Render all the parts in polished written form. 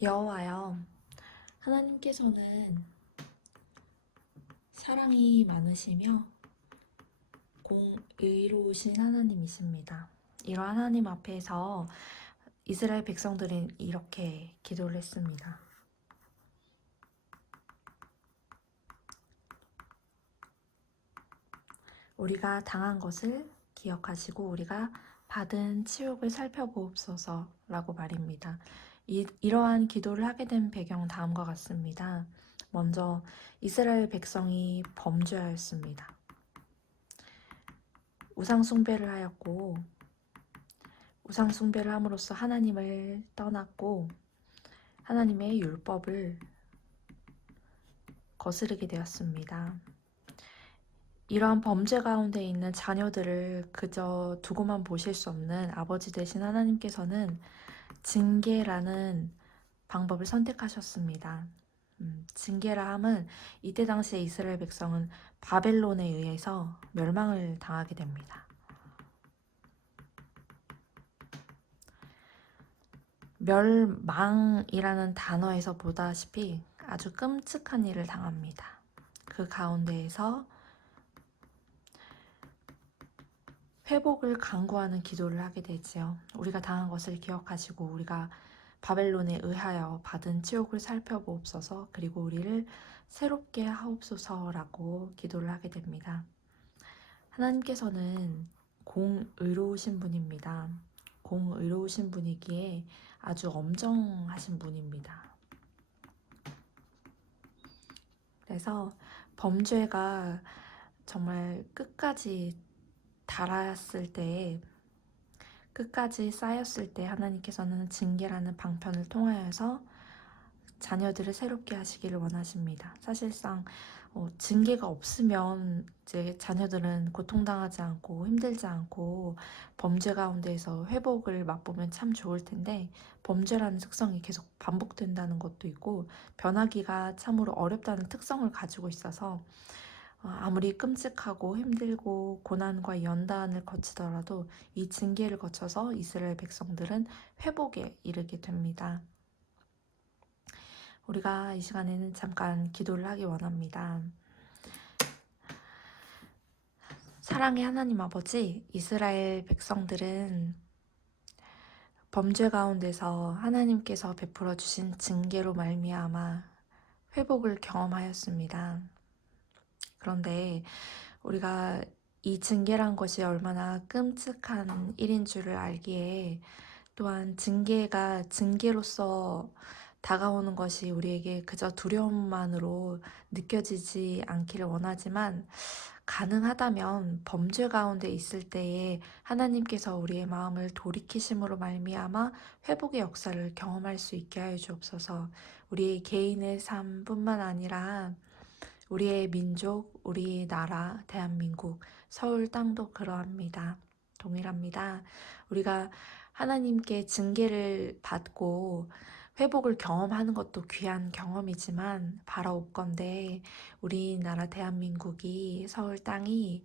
여호와여, 하나님께서는 사랑이 많으시며 공의로우신 하나님이십니다. 이러한 하나님 앞에서 이스라엘 백성들은 이렇게 기도를 했습니다. 우리가 당한 것을 기억하시고 우리가 받은 치욕을 살펴보옵소서 라고 말입니다. 이러한 기도를 하게 된 배경은 다음과 같습니다. 먼저 이스라엘 백성이 범죄하였습니다. 우상 숭배를 하였고 우상 숭배를 함으로써 하나님을 떠났고 하나님의 율법을 거스르게 되었습니다. 이러한 범죄 가운데 있는 자녀들을 그저 두고만 보실 수 없는 아버지 되신 하나님께서는 징계라는 방법을 선택하셨습니다. 징계라 함은 이때 당시에 이스라엘 백성은 바벨론에 의해서 멸망을 당하게 됩니다. 멸망이라는 단어에서 보다시피 아주 끔찍한 일을 당합니다. 그 가운데에서 회복을 간구하는 기도를 하게 되지요. 우리가 당한 것을 기억하시고 우리가 바벨론에 의하여 받은 치욕을 살펴보옵소서, 그리고 우리를 새롭게 하옵소서라고 기도를 하게 됩니다. 하나님께서는 공의로우신 분입니다. 공의로우신 분이기에 아주 엄정하신 분입니다. 그래서 범죄가 정말 끝까지 달았을 때, 끝까지 쌓였을 때 하나님께서는 징계라는 방편을 통하여서 자녀들을 새롭게 하시기를 원하십니다. 사실상 징계가 없으면 이제 자녀들은 고통당하지 않고 힘들지 않고 범죄 가운데에서 회복을 맛보면 참 좋을 텐데, 범죄라는 특성이 계속 반복된다는 것도 있고 변하기가 참으로 어렵다는 특성을 가지고 있어서 아무리 끔찍하고 힘들고 고난과 연단을 거치더라도 이 징계를 거쳐서 이스라엘 백성들은 회복에 이르게 됩니다. 우리가 이 시간에는 잠깐 기도를 하기 원합니다. 사랑의 하나님 아버지, 이스라엘 백성들은 범죄 가운데서 하나님께서 베풀어 주신 징계로 말미암아 회복을 경험하였습니다. 그런데 우리가 이 징계란 것이 얼마나 끔찍한 일인 줄을 알기에, 또한 징계가 징계로서 다가오는 것이 우리에게 그저 두려움만으로 느껴지지 않기를 원하지만, 가능하다면 범죄 가운데 있을 때에 하나님께서 우리의 마음을 돌이키심으로 말미암아 회복의 역사를 경험할 수 있게 하여 주옵소서. 우리의 개인의 삶뿐만 아니라 우리의 민족, 우리의 나라, 대한민국, 서울 땅도 그러합니다. 동일합니다. 우리가 하나님께 징계를 받고 회복을 경험하는 것도 귀한 경험이지만 바라옵건대 우리나라 대한민국이, 서울 땅이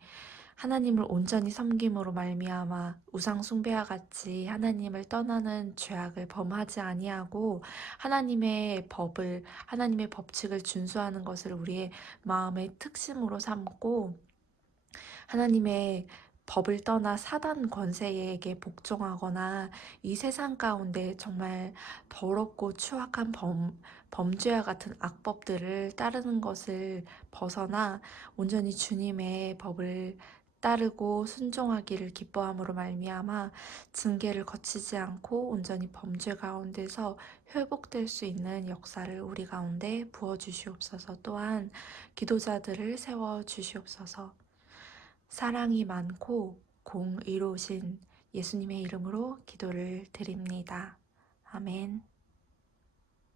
하나님을 온전히 섬김으로 말미암아 우상 숭배와 같이 하나님을 떠나는 죄악을 범하지 아니하고 하나님의 법을, 하나님의 법칙을 준수하는 것을 우리의 마음의 특심으로 삼고 하나님의 법을 떠나 사단 권세에게 복종하거나 이 세상 가운데 정말 더럽고 추악한 범죄와 같은 악법들을 따르는 것을 벗어나 온전히 주님의 법을 따르고 순종하기를 기뻐함으로 말미암아 징계를 거치지 않고 온전히 범죄 가운데서 회복될 수 있는 역사를 우리 가운데 부어주시옵소서. 또한 기도자들을 세워주시옵소서. 사랑이 많고 공의로우신 예수님의 이름으로 기도를 드립니다. 아멘.